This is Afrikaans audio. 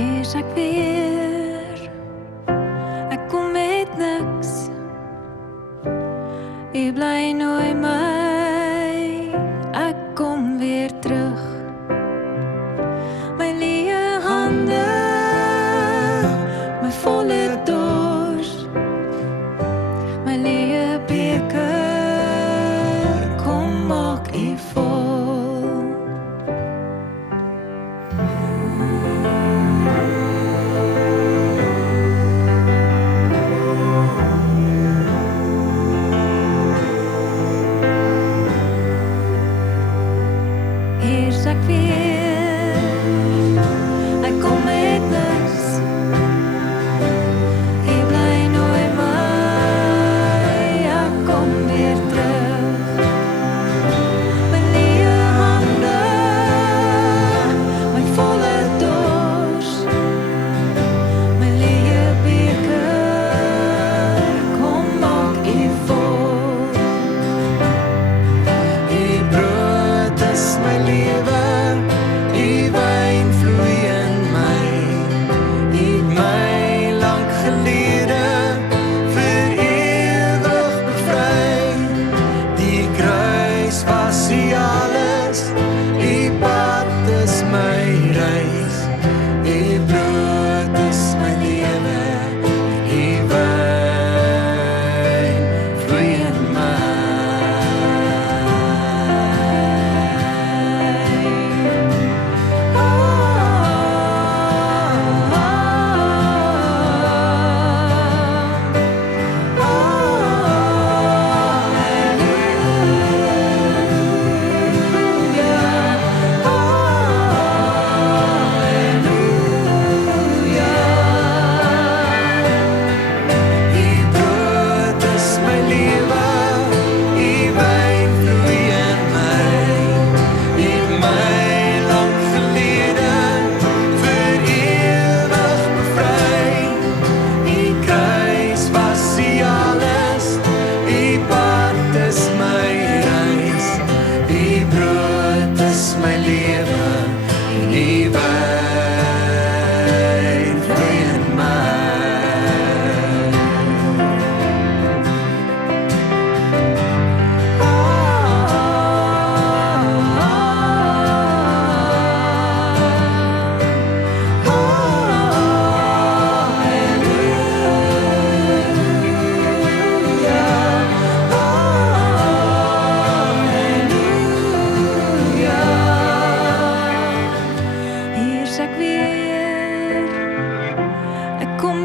Is ek weer, ek kom met niks. U bly nooi my, ek kom weer terug. My leë hande, my volle dors, my leë beker, kom maak u vol. Hier is ek weer, ek kom met niks. U bly nooi my, ek kom weer terug. My leë hande, my volle dors, my leë beker, kom maak u vol. U brood is my lewe, u wyn vloei in my. U het my lank gelede vir ewig bevry. Die kruis was u alles, u pad is my reis. U brood is my lewe, u wyn vloei in my. Hier is ek weer, ek kom